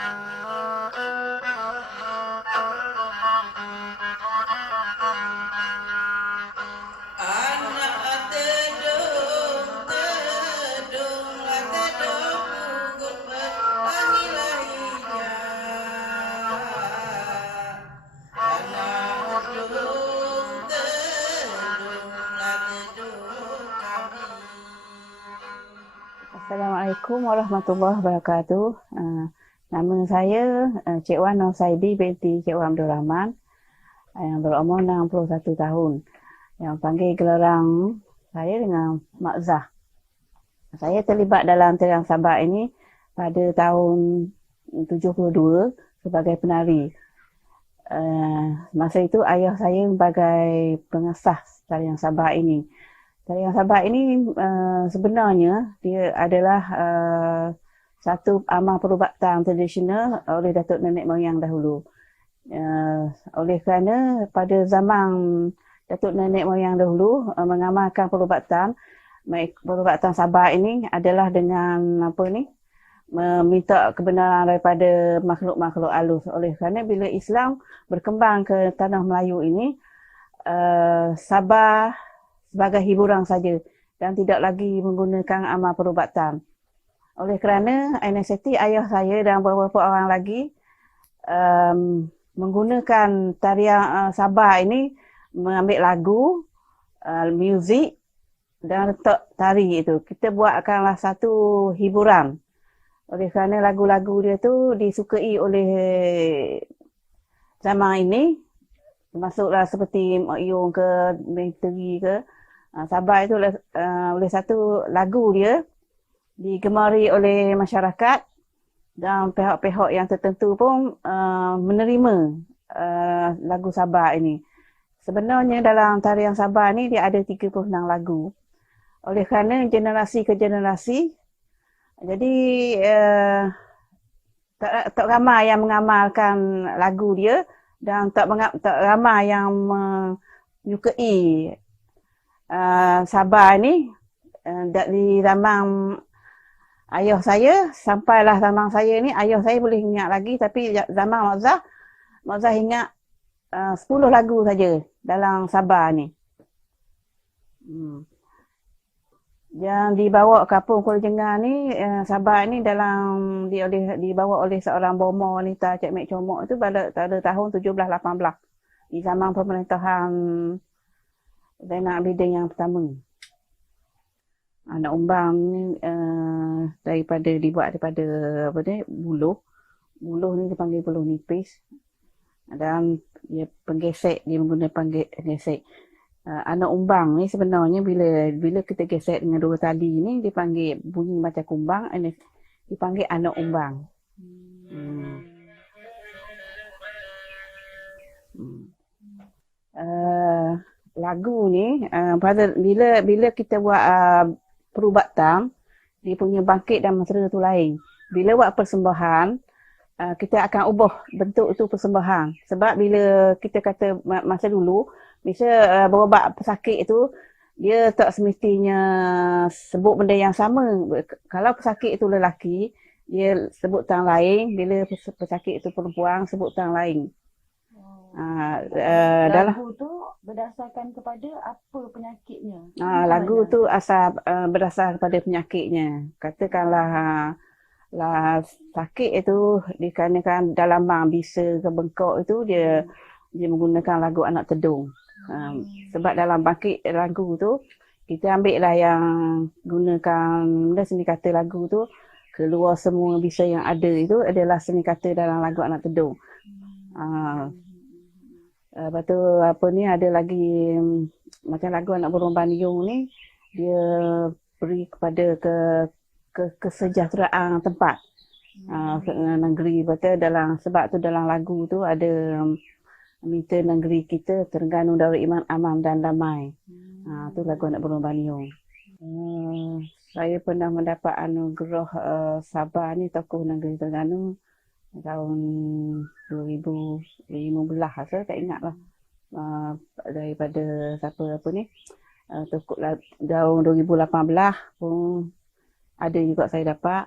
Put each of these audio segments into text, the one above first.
Assalamualaikum warahmatullahi wabarakatuh. Nama saya Cik Wan Nursaidi binti Cik Wan Abdul Rahman yang berumur 61 tahun. Yang panggil gelarang saya dengan Mak Zah. Saya terlibat dalam tarian Sabak ini pada tahun 72 sebagai penari. Masa itu ayah saya sebagai pengesah tarian Sabak ini. Tarian Sabak ini sebenarnya dia adalah satu amal perubatan tradisional oleh Datuk Nenek Moyang dahulu. Oleh kerana pada zaman Datuk Nenek Moyang dahulu mengamalkan perubatan Sabak ini adalah dengan meminta kebenaran daripada makhluk-makhluk halus. Oleh kerana bila Islam berkembang ke tanah Melayu ini, Sabah sebagai hiburan saja dan tidak lagi menggunakan amal perubatan. Oleh kerana inisiatif ayah saya dan beberapa orang lagi menggunakan tarian Sabah ini, mengambil lagu, muzik dan letak tari itu. Kita buatkanlah satu hiburan. Oleh kerana lagu-lagu dia tu disukai oleh zaman ini, termasuklah seperti Mak Yong ke, Menteri ke, Sabah itu oleh satu lagu dia digemari oleh masyarakat dan pihak-pihak yang tertentu pun menerima lagu Sabah ini. Sebenarnya dalam tarian Sabah ni dia ada 36 lagu. Oleh kerana generasi ke generasi, jadi tak ramai yang mengamalkan lagu dia dan tak ramai yang menyukai Sabah ni. Dari zaman ayah saya sampailah zaman saya ni, ayah saya boleh ingat lagi, tapi zaman Mak Zah ingat 10 lagu saja dalam Sabah ni. Yang dibawa kampung Kuala Jengar ni, Sabah ni dibawa oleh seorang bomo wanita Cik Mek Comok itu pada tahun 1718 di zaman pemerintahan Zainal Abidin yang pertama. Anak umbang ni dibuat daripada buluh. Buluh ni dipanggil buluh nipis. Dan dia menggunakan penggesek. Anak umbang ni sebenarnya bila kita gesek dengan dua tali ni dipanggil bunyi macam kumbang, dipanggil anak umbang. Lagu ni bila kita buat perubatan, dia punya bangkit dan mesra tu lain. Bila buat persembahan, kita akan ubah bentuk tu persembahan. Sebab bila kita kata masa dulu, misal berubat pesakit tu, dia tak semestinya sebut benda yang sama. Kalau pesakit itu lelaki, dia sebut tang lain. Bila pesakit itu perempuan, sebut tang lain. Lagu tu berdasarkan kepada apa penyakitnya? Lagu tu asal berdasar kepada penyakitnya. Katakanlah sakit itu dikarenakan dalaman bisa ke bengkok itu, dia menggunakan lagu Anak Tedung. Sebab dalam bangkit lagu tu, kita ambil lah yang gunakan seni kata lagu tu, keluar semua bisa yang ada itu adalah seni kata dalam lagu Anak Tedung. Lepas tu ada lagi macam lagu Anak Burung Baniung ni, dia beri kepada kesejahteraan tempat, negeri. Sebab tu dalam lagu tu ada minta negeri kita Terengganu Darul Iman Aman dan Damai. Tu lagu Anak Burung Baniung. Saya pernah mendapat anugerah Sabah ni, tokoh negeri Terengganu tahun 2015 saya tak ingat lah. Daripada tokoh tahun 2018 pun ada juga saya dapat.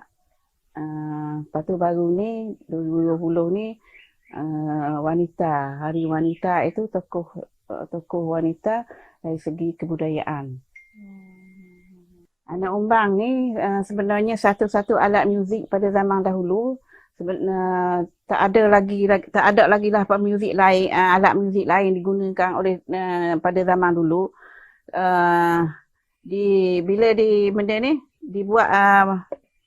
Lepas tu baru ni 2020 ni wanita, Hari Wanita itu tokoh wanita dari segi kebudayaan. Anak umbang ni sebenarnya satu-satu alat muzik pada zaman dahulu. Tak ada lagi lah muzik lain, alat muzik lain digunakan oleh pada zaman dulu. Bila benda ni dibuat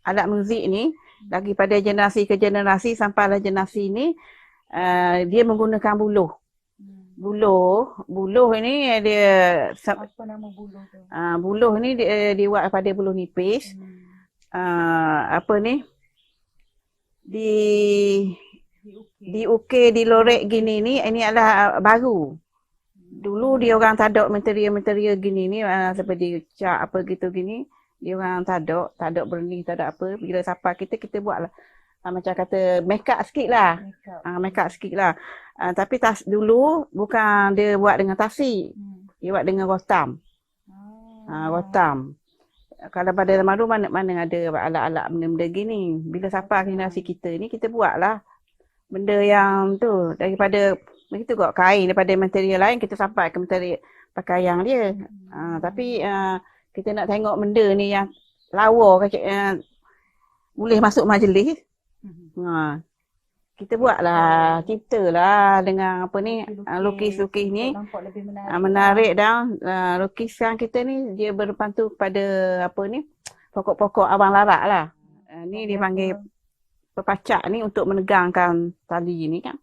alat muzik ni lagi pada generasi ke generasi sampailah generasi ni dia menggunakan buluh. Buluh ni dia Apa nama buluh tu? buluh ni dibuat pada buluh nipis. Apa ni? Diukir, dilorek gini ni, ini adalah baru. Dulu dia orang tadak material gini ni seperti cat apa gitu gini, dia orang tadak berni, tadak apa. Bila sampai kita buatlah macam kata make up sikit lah. Make up sikit lah. Tapi dulu bukan dia buat dengan tasi. Dia buat dengan rotam. Rotam. Kalau pada zaman dulu mana ada alat-alat benda-benda gini. Bila sampai generasi kita ni, kita buatlah benda yang tu. Daripada begitu kok kain, daripada material lain kita sampai ke material pakaian dia. Tapi kita nak tengok benda ni yang lawa boleh masuk majlis. Kita buatlah, ciptalah dengan apa ni, lukis-lukis ni. Nampak lebih Menarik dan lukisan kita ni dia berpantu pada apa ni, pokok-pokok abang larak lah. Ni dipanggil pepacak ni untuk menegangkan tali ni kan.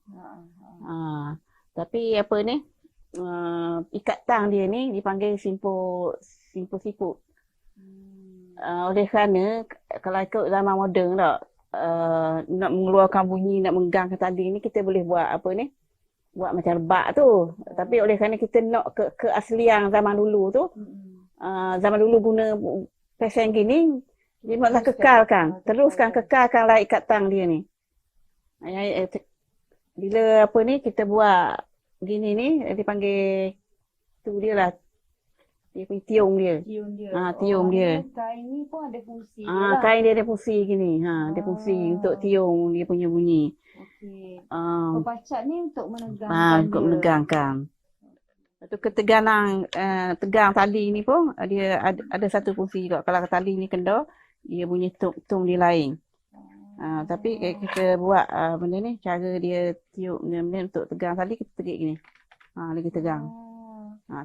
Tapi apa ni, ikat tang dia ni dipanggil simpuk-siput. Oleh kerana kalau ikut zaman moden tak, nak mengeluarkan bunyi, nak menggangkan tali ni, kita boleh buat apa ni, buat macam rebak tu. Tapi oleh kerana kita nak keaslian zaman dulu tu, zaman dulu guna pesen gini, dia malah teruskan kekalkanlah ikat tang dia ni. Bila apa ni, kita buat gini ni, dipanggil tu dia lah, dia punya tiung dia. Tiung dia. Kain ni pun ada fungsi. Kain dia ada fungsi gini. Ada fungsi untuk tiung dia punya bunyi. Okey. Pepacak ni untuk menegangkan untuk menegangkan. Lepas tegang tali ni pun dia ada satu fungsi juga. Kalau tali ni kena, dia bunyi tung dia lain. Tapi kita buat benda ni, cara dia tiup benda untuk tegang tali, kita tegik gini. Lagi tegang.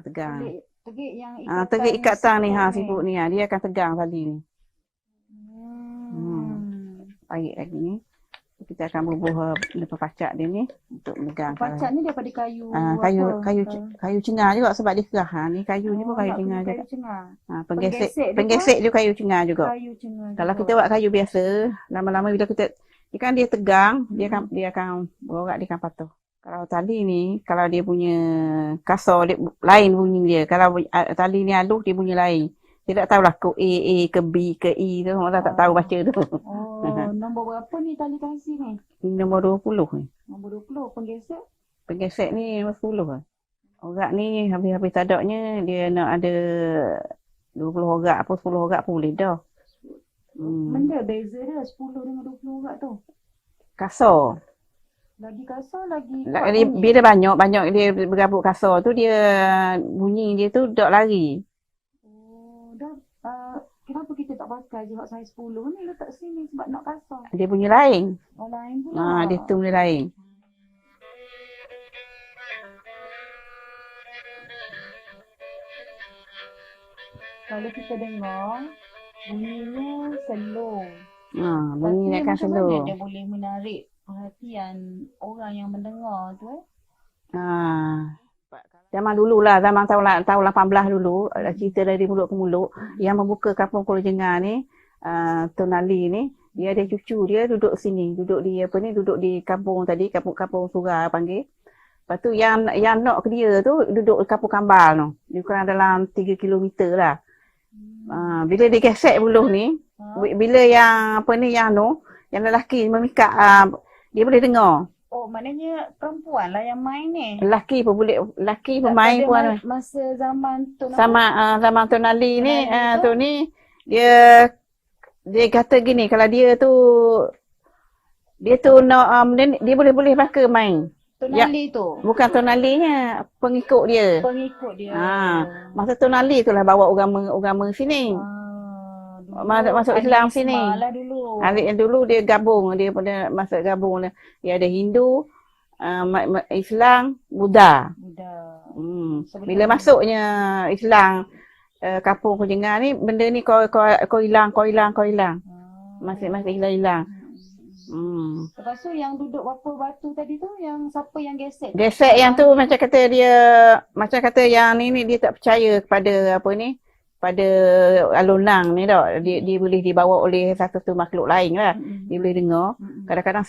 Tegang. Tegik ikat tang ni, siput ni. Dia akan tegang tali ni. Tarik lagi ni. Kita akan bubuh pepacak dia ni untuk megang. Pepacak ni daripada kayu. Kayu cengar juga sebab dia kerah. Ni kayu ni pun kayu cengar juga. Penggesek dia kayu cengar juga. Kalau kita buat kayu biasa, lama-lama bila dia tegang, dia akan berorak, dia akan patuh. Kalau tali ni, kalau dia punya kasar, dia lain bunyi dia. Kalau tali ni halus, dia bunyi lain. Dia tak tahulah ke A ke B ke I tu. Orang tak tahu baca tu. Nombor berapa ni tali kasih ni? Nombor 20 ni. Nombor 20. Penggesek? Penggesek ni nombor 10 lah. Orak ni habis-habis tadaknya, dia nak ada 20 orak apa 10 orak pun boleh dah. Benda beza dia 10 dengan 20 orak tu. Kasar. Lagi kasar lagi bila banyak dia bergabung kasar tu, dia bunyi dia tu tak lari. Kenapa kita tak pakai je hak saiz 10 ni letak sini sebab nak kasar? Dia bunyi lain. Lain pula. Dia tung dia lain. Kalau kita dengar bunyinya slow. Bunyi dia akan slow. Dia boleh menarik perhatian orang yang mendengar tu Zaman dulu lah, zaman tahun 18 dulu, cerita dari mulut ke mulut, yang membuka kampung Kuala Jengar ni, Tun Ali ni, dia ada cucu dia duduk sini, duduk di kampung tadi, kampung Surah panggil. Lepas tu yang nak ke dia tu duduk di kampung Kambal tu. Dia kurang dalam 3 kilometer lah. Bila dia gesek buluh ni, bila yang yang lelaki memikat, dia boleh dengar. Oh, maknanya perempuan lah yang main ni. Lelaki pemain puan. Masa zaman Tun zaman Tun Ali ni, tu ni dia dia kata gini, kalau dia tu nak dia boleh pakai main. Tonali tu. Bukan tonalinya, pengikut dia. Pengikut dia. Masa tonali tu lah bawa agama sini. Masuk Islam sini. Malah dulu. Yang dulu dia gabung, dia pada masuk gabung. Dia ada Hindu, Islam, Buddha. Bila masuknya Islam kampung Kujengan ni, benda ni kau hilang. Masih hilang. Lepas tu yang duduk berapa batu tadi tu, yang siapa yang gesek? Gesek yang tu macam kata yang ni dia tak percaya kepada apa ni, pada alunang ni dah. Dia boleh dibawa oleh satu makhluk lain lah. Dia boleh dengar. Kadang-kadang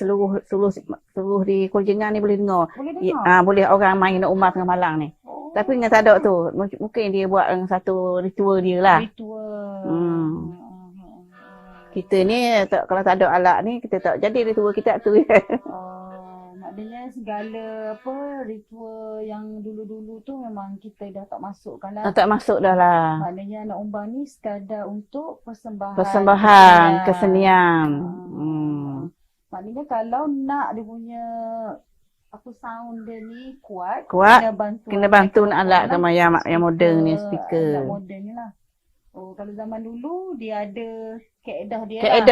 seluruh di Kujengan ni boleh dengar. Boleh orang main nak umat tengah malam ni. Tapi dengan tak ada tu, mungkin dia buat satu ritual dia lah. Kita ni kalau tak ada alat ni, kita tak jadi ritual kita tu. Maknanya segala ritual yang dulu-dulu tu memang kita dah tak masukkan lah. Tak masuk dah lah. Maknanya nak umbang ni sekadar untuk persembahan kesenian. Maknanya kalau nak dia punya sound dia ni kuat, kena bantu alat yang moden ni, speaker. Alat moden ni lah. Kalau zaman dulu dia ada kaedah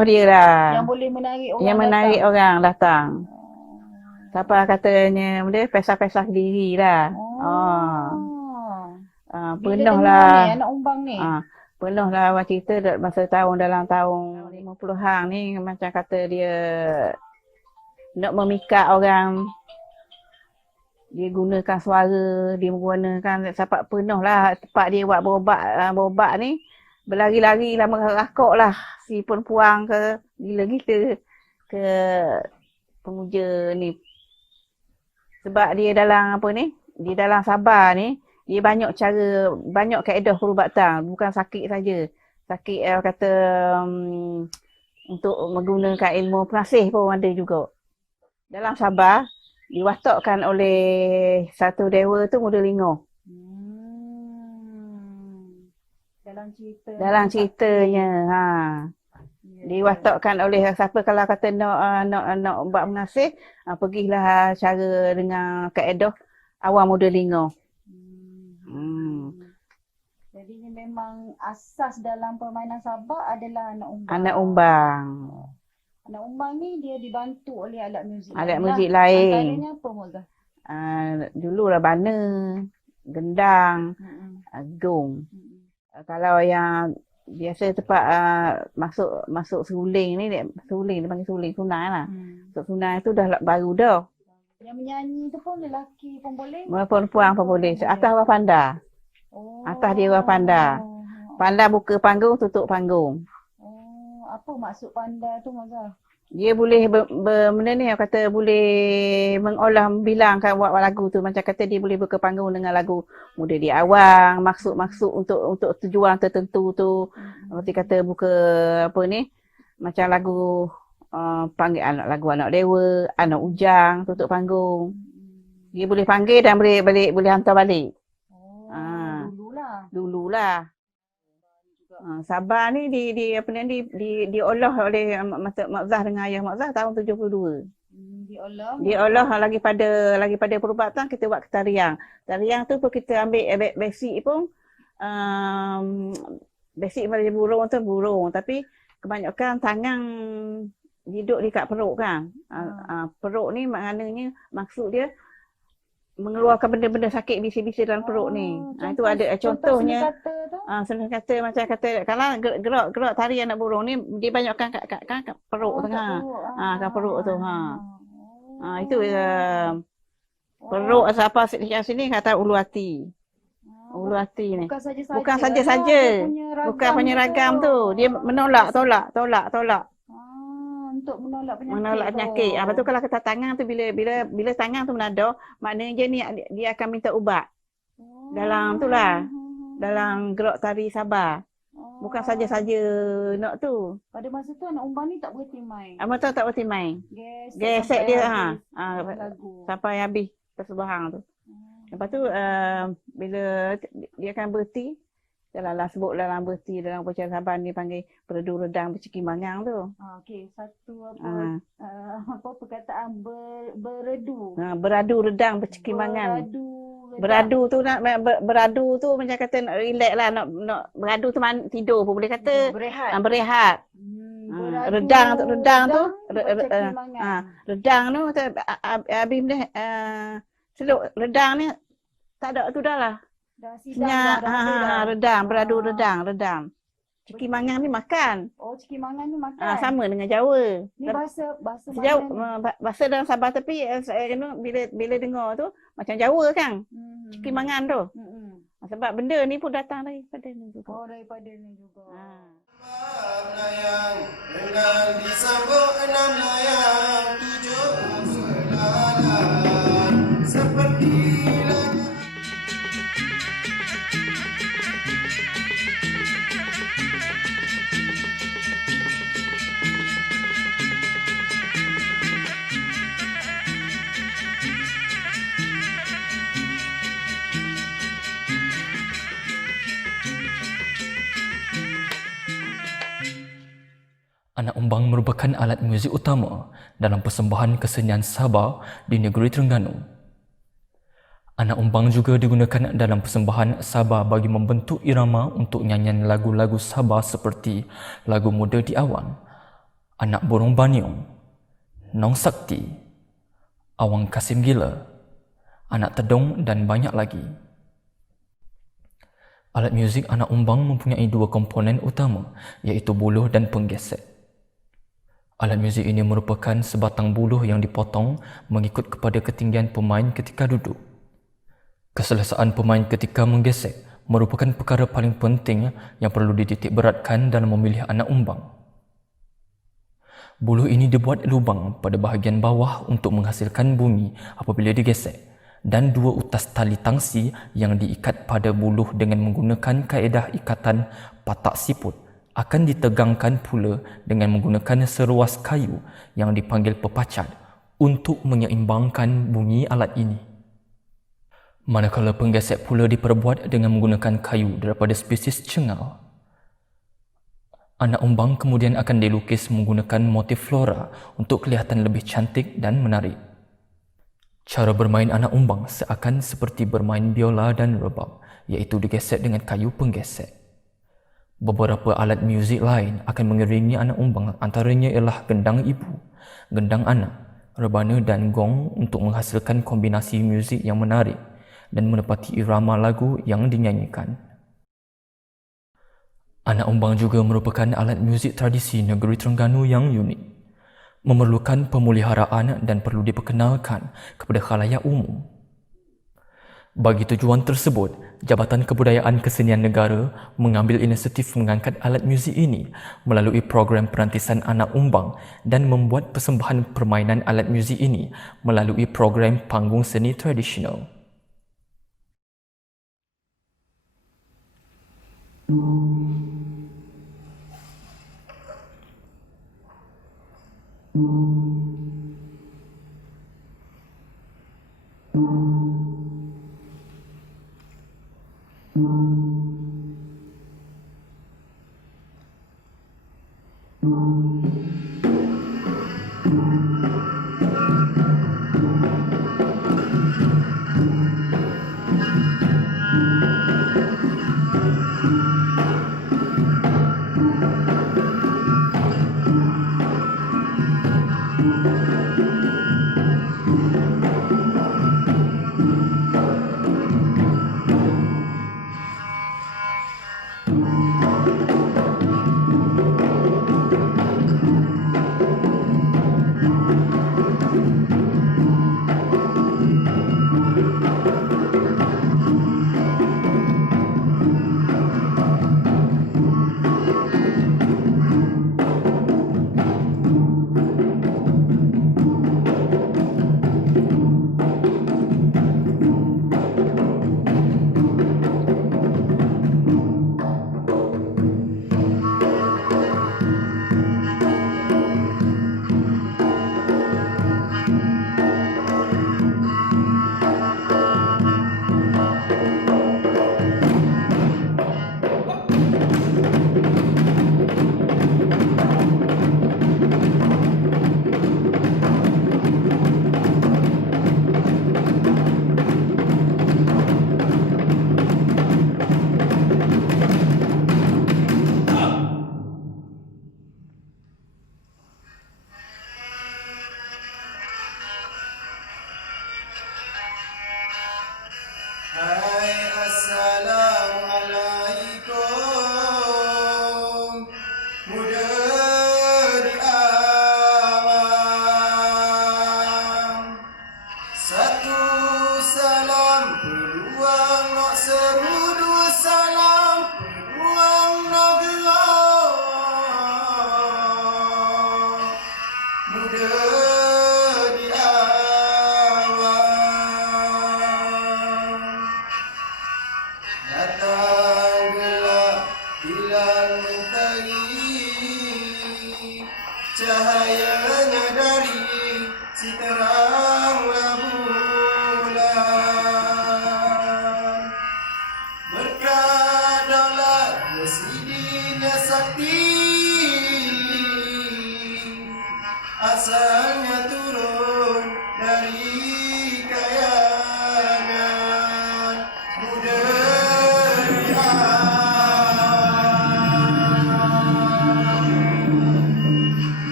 dia lah. Yang boleh menarik orang datang. Siapa katanya dia pesah-pesah diri lah. Penuh lah. Anak umbang ni. Penuh lah orang cerita masa dalam tahun 50-an ni, macam kata dia nak memikat orang. Dia gunakan suara, dia menggunakan sampai penuh lah tempat dia buat berobat ni. Berlari-lari lah, merakok lah si perempuan ke gila-gila ke pemuja ni. Sebab dia dalam dia dalam Sabah ni, dia banyak kaedah perubatan, bukan sakit saja. Sakit kata untuk menggunakan ilmu pengasih pun ada juga. Dalam Sabah diwatakkan oleh satu dewa tu Muda Lingo. Dalam ceritanya. Diwatakkan oleh siapa kalau kata nak buat mengasih, pergilah cara dengan kaedah awam Muda Lingo. Jadi memang asas dalam permainan Sabah adalah anak umbang. Anak umbang ni dia dibantu oleh alat muzik lain. Antaranya apa, Moza? Dulu lah bana, gendang, gong. Kalau yang biasa tempat masuk suling ni, dia panggil suling, sunai lah. Masuk sunai tu dah baru dah. Yang menyanyi tu pun lelaki pun boleh? Perempuan pun boleh. Atas orang pandai. Atas dia orang pandai. Pandai buka panggung, tutup panggung. Apa maksud pandai tu, Moza? Dia boleh benda ni kata boleh mengolah, bilangkan buat lagu tu. Macam kata dia boleh buka panggung dengan lagu Muda di Awang, maksud untuk tujuan tertentu tu. Seperti kata buka macam lagu panggil lagu Anak Dewa, Anak Ujang, tutup panggung. Dia boleh panggil dan boleh hantar balik. Dululah. Sabah ni diolah oleh Mak Zah dengan ayah Mak Zah tahun 72. Diolah lagi pada perubatan kita buat tarian. Tarian tu pun kita ambil basic pun basic pada burung tapi kebanyakan tangan duduk dekat perut kan. Perut ni maknanya maksud dia mengeluarkan benda-benda sakit bisi-bisi dalam perut ni. Itu ada contohnya. Senang kata macam kata kalau gerak tarian anak burung ni dia banyakkan kat perut tengah. Kat perut tu. Itu perut apa sini kata ulu hati. Ulu hati ni. Bukan saja. Bukan penyeragam tu. Dia tolak. Untuk menolak penyakit. Lepas tu kalau kata tangan tu bila tangan tu menada, maknanya dia akan minta ubat. Dalam tu lah. Dalam gerak tari Sabah. Bukan saja-saja nak tu. Pada masa tu anak umbang ni tak berhenti main. Betul tak berhenti main. Gesek dia sampai habis persembahan tu. Lepas tu bila dia akan berhenti, dalam sebut dalam berti dalam Bocah Sabah ni panggil beredu redang berciki mangang tu. Okey, satu apa perkataan beredu. Beradu redang berciki mangang. Beradu tu nak beradu tu macam kata nak relax lah, nak beradu tu tidur pun boleh kata. Berehat. Redang tu redang tu habis ni seluk redang ni tak ada tu dah lah. Dah sidang dah. Redang, beradu redang. Ciki mangang ni makan. Oh, ciki mangang ni makan. Sama dengan Jawa. Ni bahasa Sejauh bahasa dalam Sabah tapi bila dengar tu macam Jawa kan. Ciki mangan tu. Sebab benda ni pun datang daripada ni juga. Oh, daripada ni juga. Layang dengan disambut 6 layang 7 selalang seperti layang. Anak umbang merupakan alat muzik utama dalam persembahan kesenian Sabah di negeri Terengganu. Anak umbang juga digunakan dalam persembahan Sabah bagi membentuk irama untuk nyanyian lagu-lagu Sabah seperti Lagu Muda di Awan, Anak Burung Baniong, Nong Sakti, Awang Kasim Gila, Anak Tedong dan banyak lagi. Alat muzik anak umbang mempunyai dua komponen utama iaitu buluh dan penggesek. Alat muzik ini merupakan sebatang buluh yang dipotong mengikut kepada ketinggian pemain ketika duduk. Keselesaan pemain ketika menggesek merupakan perkara paling penting yang perlu dititik beratkan dalam memilih anak umbang. Buluh ini dibuat lubang pada bahagian bawah untuk menghasilkan bunyi apabila digesek dan dua utas tali tangsi yang diikat pada buluh dengan menggunakan kaedah ikatan patak siput akan ditegangkan pula dengan menggunakan seruas kayu yang dipanggil pepacat untuk menyeimbangkan bunyi alat ini. Manakala penggesek pula diperbuat dengan menggunakan kayu daripada spesies cengal. Anak umbang kemudian akan dilukis menggunakan motif flora untuk kelihatan lebih cantik dan menarik. Cara bermain anak umbang seakan seperti bermain biola dan rebab, iaitu digesek dengan kayu penggesek. Beberapa alat muzik lain akan mengiringi anak umbang, antaranya ialah gendang ibu, gendang anak, rebana dan gong untuk menghasilkan kombinasi muzik yang menarik dan menepati irama lagu yang dinyanyikan. Anak umbang juga merupakan alat muzik tradisi negeri Terengganu yang unik, memerlukan pemeliharaan dan perlu diperkenalkan kepada khalayak umum. Bagi tujuan tersebut, Jabatan Kebudayaan Kesenian Negara mengambil inisiatif mengangkat alat muzik ini melalui program perantisan anak umbang dan membuat persembahan permainan alat muzik ini melalui program panggung seni tradisional.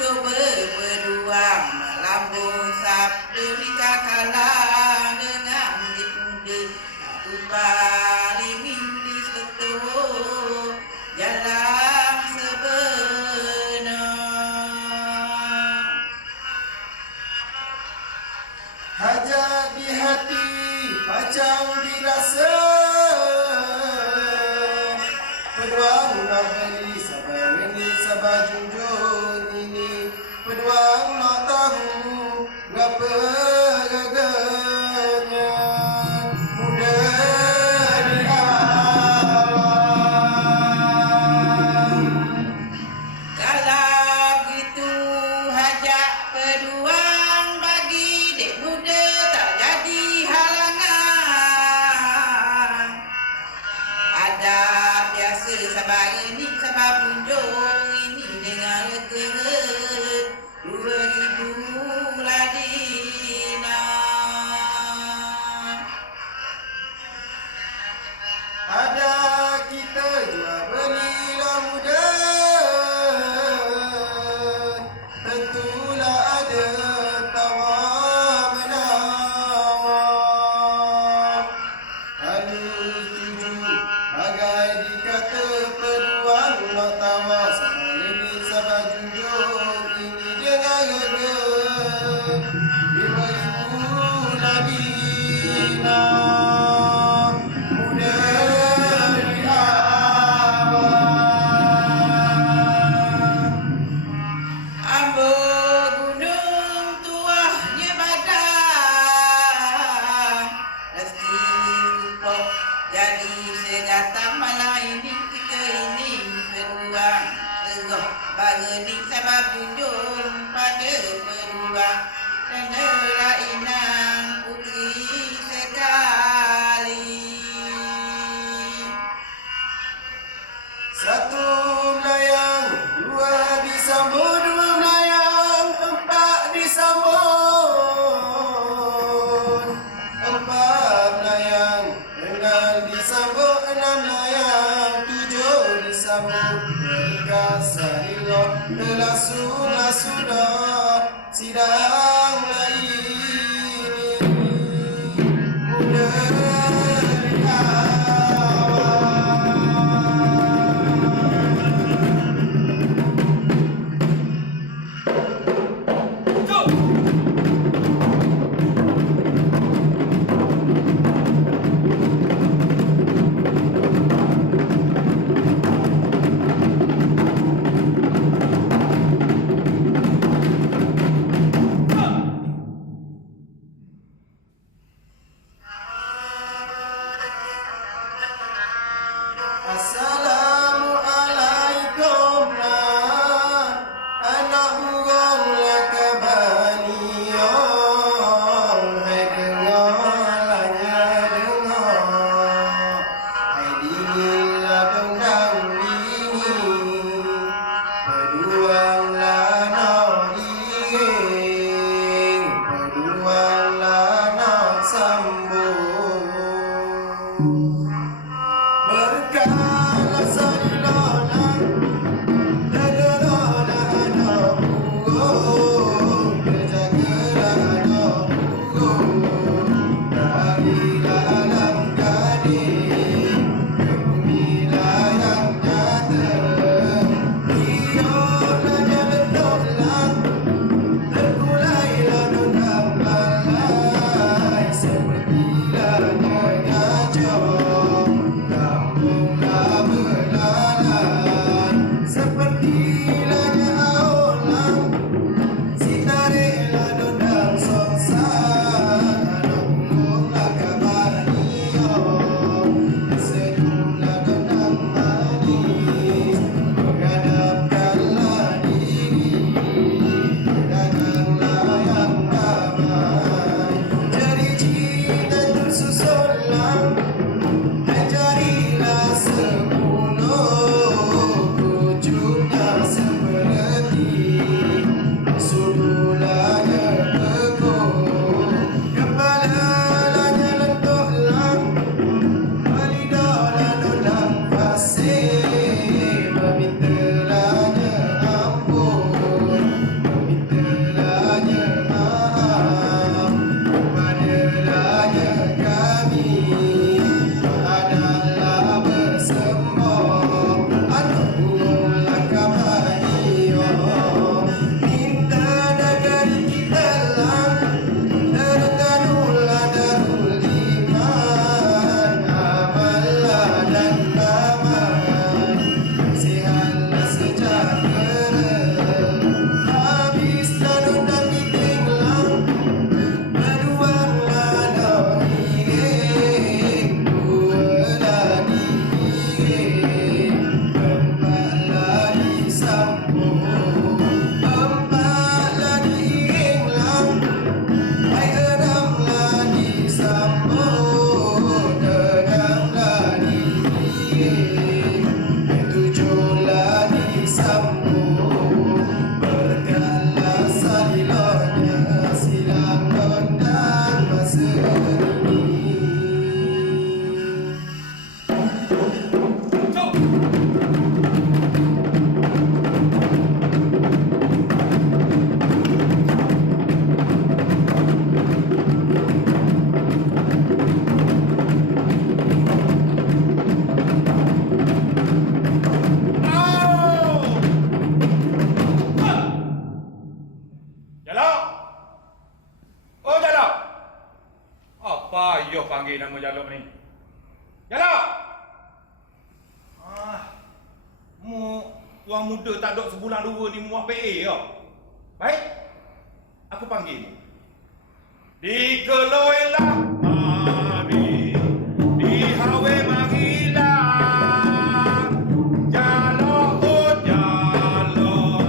Cuba berjuang melambung sabda nikah kalah dengan muda. Kembali mimpi setua jalan sebenar. Hajat di hati macam dirasa, peluang nak beli sabar ini sabar junjung ini, peluang nak tahu ngapa gaganya muda di awal. Kalau gitu hajat peluang bagi dek muda tak jadi halangan. Ada biasa sabar ini sabar punjung ini dengan lega 2000 ladina. Ada kita jual belilah muda, tentulah ada tawar menawar. Kalau setuju bagai dikata peluang nak tawar, sabar ini sabar junjung ini dengan reda 2000 ladina. Muda di awal. Amba gunung tuahnya badan, rezeki kupok jadi segata malah ini kita ini peluang teroh bageni sebab junjung pada peluang dan inang putri sekali. Satu melayang, dua disambut, dua melayang, empat disambut, empat melayang, enam disambut, enam melayang, tujuh disambut. Berkat sarilah telah sudah sidang lain muda di awal. Assalamualaikum lah, anak burung laka baniong. Hai dengar, dengar, hai dinginlah dongdang dingin, berduanglah nak ingin, berduanglah nak sambung. Berkala sarilolah, dadalah anak burung, berjagalah anak burung, darilah alam gading, bumilah yang nyata, hiuplah nyata panggil nama Jalok ni? Jalok! Tuan muda tak dok sebulan dua ni muak PA kau. Baik. Aku panggil. Dikeloilah mari, dihawe marilah. Jalok oh jalok,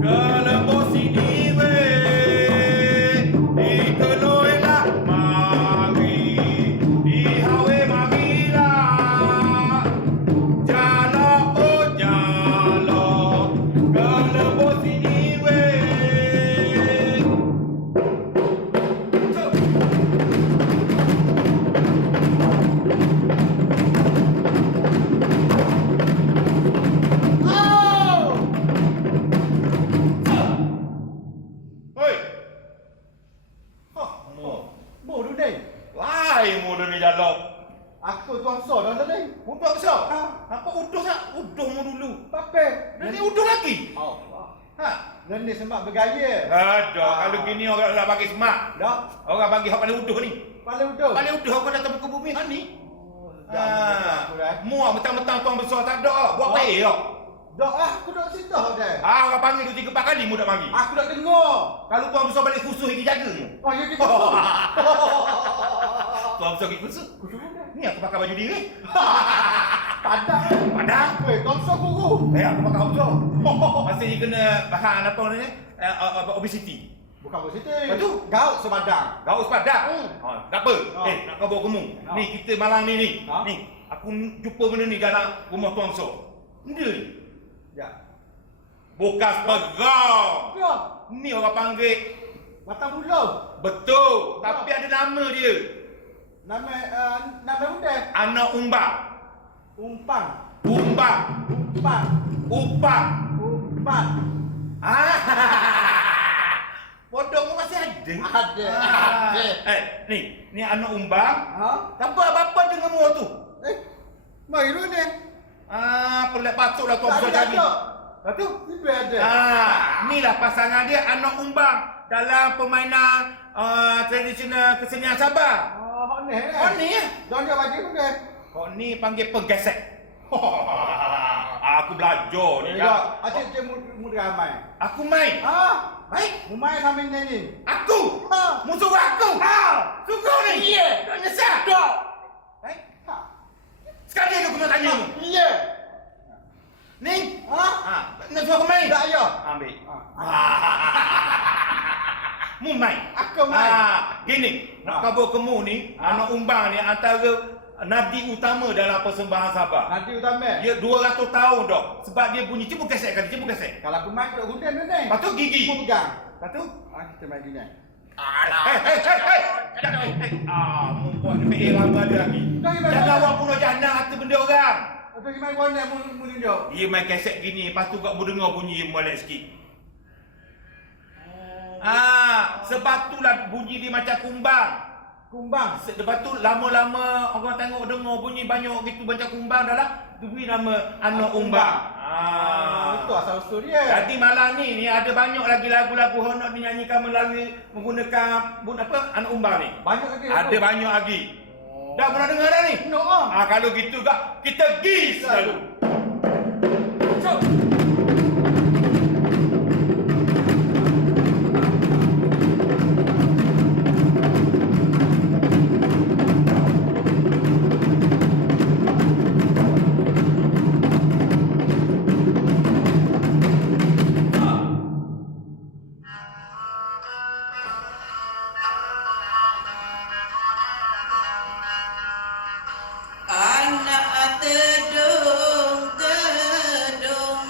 kelembur sini weh. Dikeloilah mari, dihawe marilah. Jalok oh jalok, kelembur sini weh. Hoi. Mo tu deh. Lai mula ni Jalok. Aku tuang so dah deh. Udah besar. Apa udah tak? Udah mu dulu. Pape. Dan ni udah lagi. Allah. Ha. Dan ni semak bergaya. Ada. Kalau gini orang nak bagi semak. Dah. Orang bagi hak paling udah ni. Paling udah. Paling udah aku datang ke bumi hak ni. Aku dah. Muak mentang-mentang tuan besar tak ada. Buat baik kau. Dah aku dah situ dah. Orang panggil 2 3 4 kali mu tak panggil. Aku dah dengar. Kalau tuan besar balik khusus lagi jaga mu. Oh ya gitu. Tuan besar pergi khusus. Ni aku pakai baju diri. Padang. Padang. Weh, kau so guru. Aku pakai hujung. Masih ni kena bahan apa ni? Obesity. Bukan positif. Lepas tu? Gaut semadang. Gaus padak. Tak apa. Ha. Nak kau bawa kemu. Ha. Ni kita malam ni. Ha. Ni, aku jumpa benda ni dalam rumah tuan besar. Benda ni. Ya. Bekas pegang. Ya. Ni orang panggil. Batang bulu. Betul. Ha. Tapi ada nama dia. Nama udah. Anak umbak. Umpang. Umbak. Umpang. Upak. Umpang. Bodoh mu masih ada. Ada. Ni anak umbang. Ha? Tak apa dengan mu tu. Mari lu ni. Pelik patutlah tuan besar Tak tadi. ada. Lepas tu? Ni ada. Inilah pasangan dia anak umbang dalam permainan tradisional kesenian Sabah. Oh, ni. Kau ni ya? Jangan dia bagi pun deh. Kau ni panggil penggesek. Aku belajar ni. Ya, acik muda ramai. Aku main. Baik. Mu main sambil nyanyi. Aku. Ha. Musuh aku. Suka ni. Iya. Kau nyesal. Tak. Baik. Sekali aku nak tanya mu. Iya. Ni. Ha? Nak suruh aku main? Tak ya. Ambil. Mu main. Aku main. Gini, nak kabur kemu ni, anak umbang ni antara nadi utama dalam persembahan Sabah. Nanti utama. Dia 200 tahun dah. Sebab dia bunyi cuba gesek kali, cuba gesek. Kalau aku main aku gunting ni. Lepas tu gigi. Aku pegang. Lepas tu Kita main gini. mu buat ni PA ramai dia lagi. Jangan awak bunuh jana harta benda orang. Atau main guna mu tunjuk. Dia main kesek gini, lepas tu kat mu dengar bunyi dia molek sikit. Sebab itulah bunyi dia macam kumbang. Kumbang. Lepas tu lama-lama orang tengok dengar bunyi banyak gitu macam kumbang dah lah. Tu beri nama anak umbang. Itu asal usul dia. Jadi malam ni ada banyak lagi lagu-lagu honok dinyanyikan melalui menggunakan anak umbang ni. Banyak lagi. Ada banyak lagi. Dah pernah dengar dah ni? No. Kalau gitu kak, kita pergi selalu. Anak tedung tedung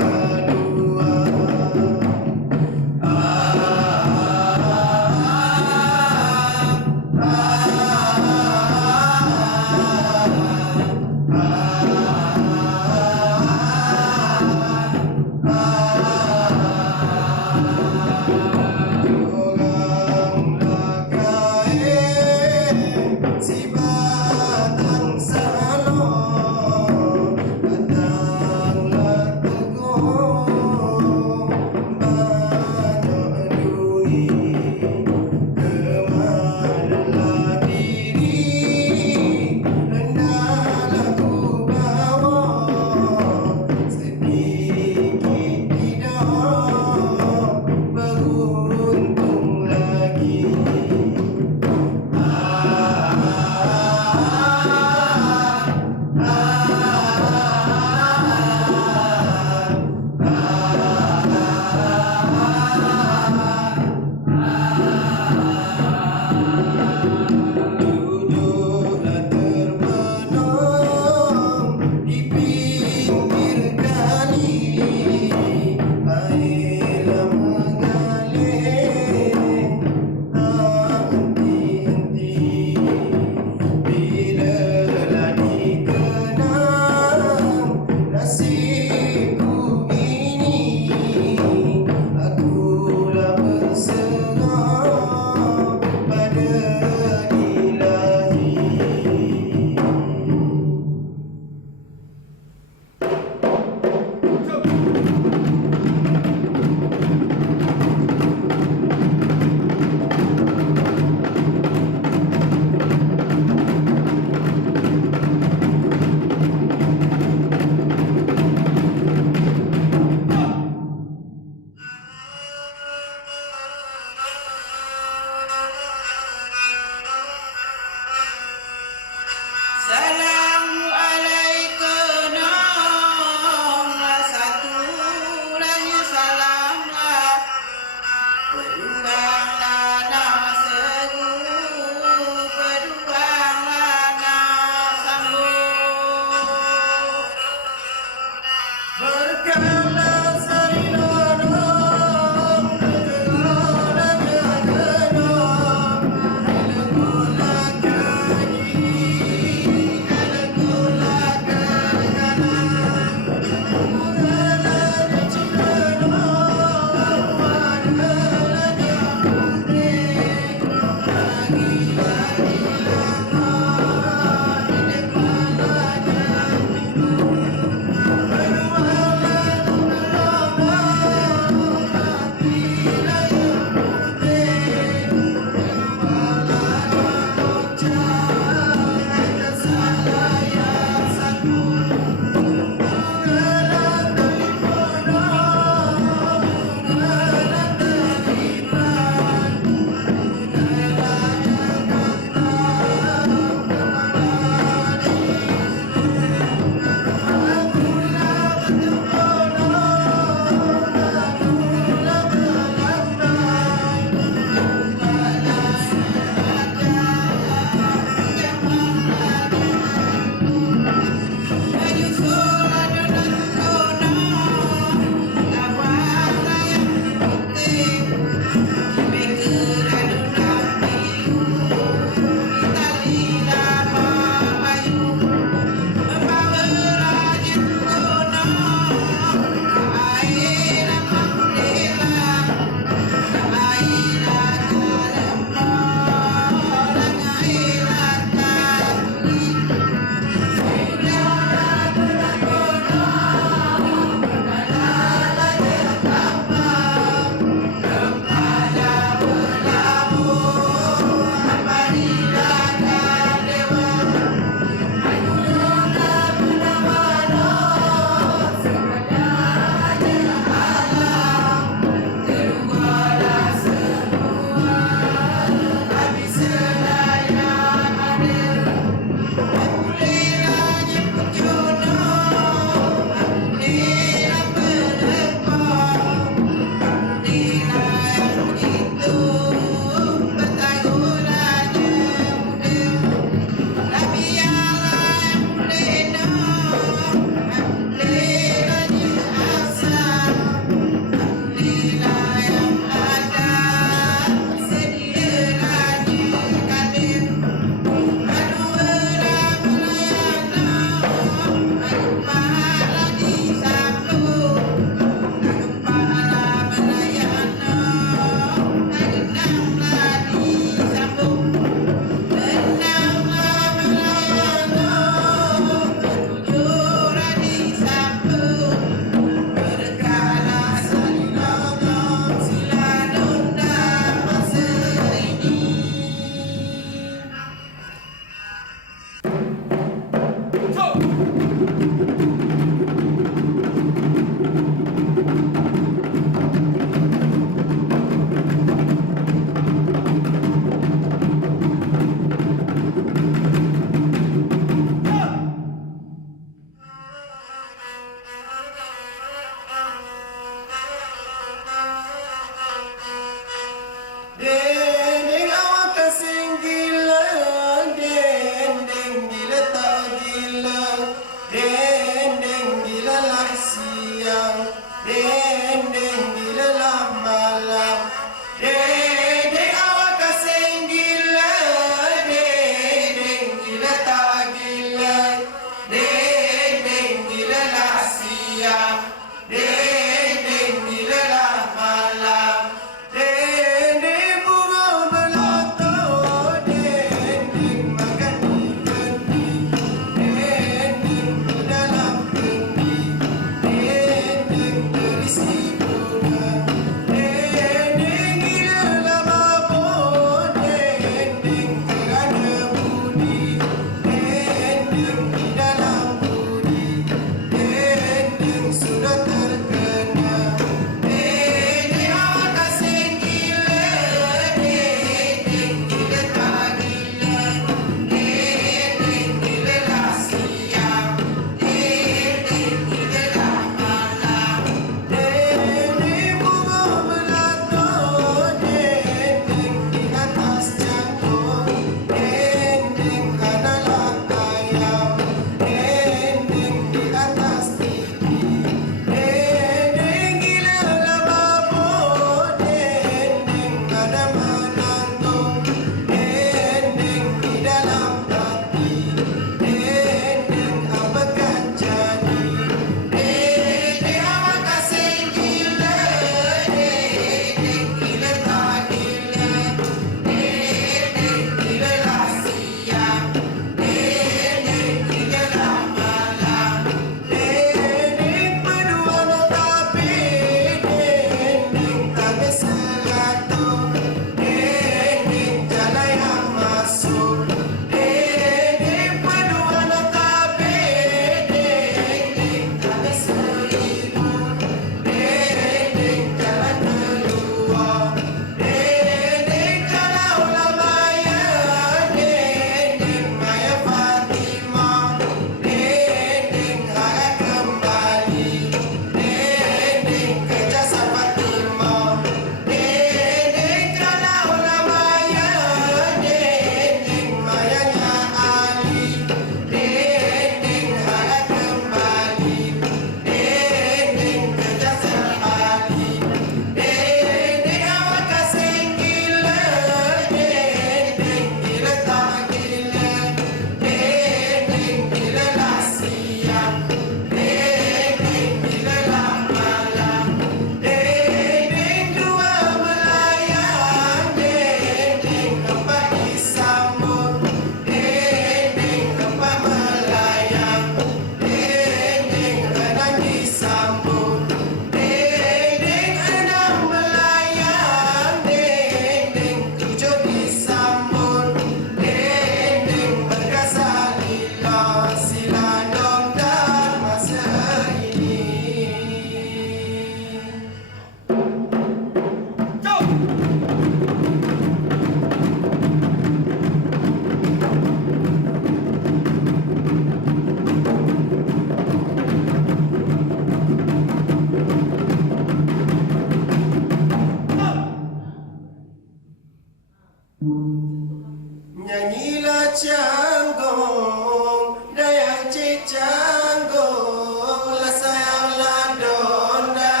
Nyanyilah Canggung, dayang cik Canggung, lah sayanglah donda.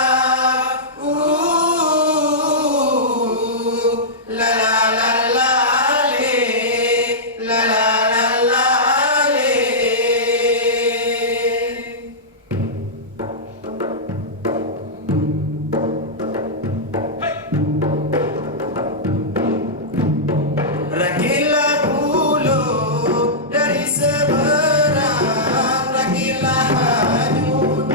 La la la la le, la la la la le. Rakilah bulu dari seberang, rakilah hanyut.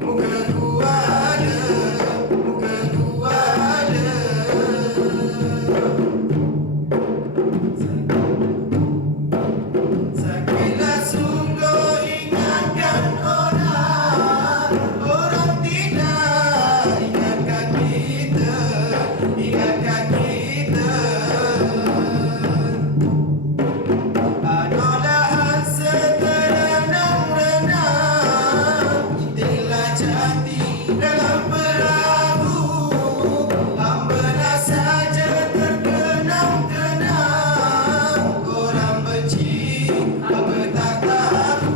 Muka gua ada, muka gua ada. Sakilah sungguh ingatkan orang, orang tidak ingatkan kita, ingatkan kita. Anolahan seterenang-renang, intilah jati dalam perahu. Hamba saja terkenang-kenang, orang benci, hamba tak tahu,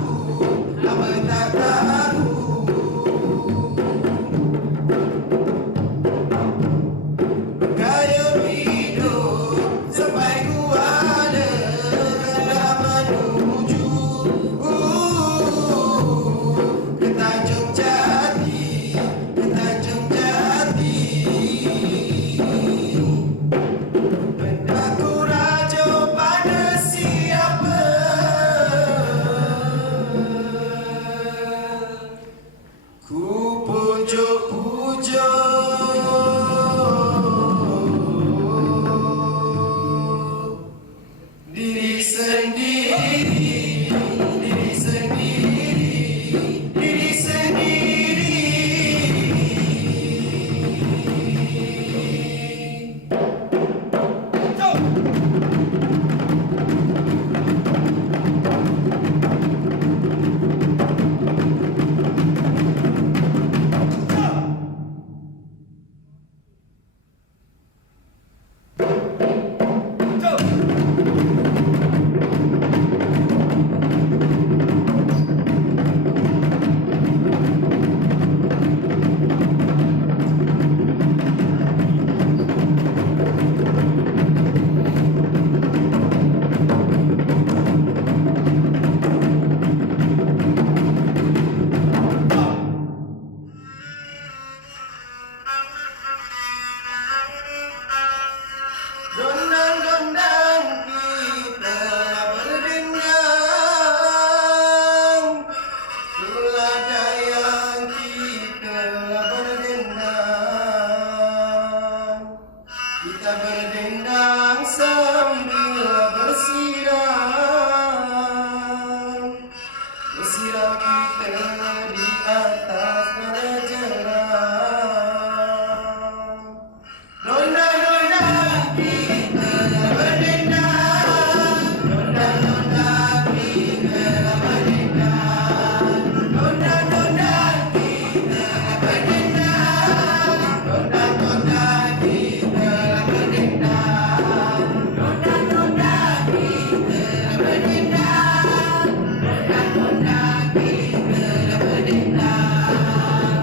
hamba tak tahu. Gayung hidup sampai gua dah menuju ke Tanjung Jati, ke Tanjung Jati. Aku raja pada siapa? Ku pujuk-pujuk diri sendiri, diri sendiri, diri sendiri. Gondang-gondang kita berdendang, itulah dayang kita berdendang. Kita berdendang sambil bersiram, bersiram kita di atas berjerang. Gondang-gondang kita berdendang, gondang-gondang kita berdendang, gondang-gondang kita berdendang, gondang-gondang kita berdendang, gondang-gondang kita berdendang, gondang-gondang kita berdendang.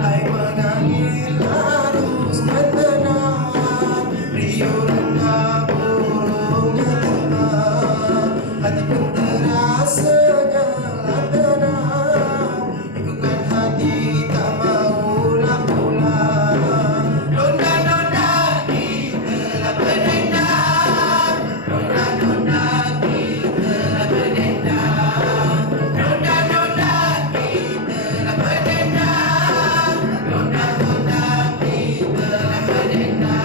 Hai mengalir harus bertenang, riuh rendah burungnya terbang, hati pun terasa nyala tenang, ikutkan hati tak maulah pulang. Gondang-gondang kita berdendang, gondang-gondang kita berdendang, gondang-gondang kita berdendang, gondang-gondang kita berdendang.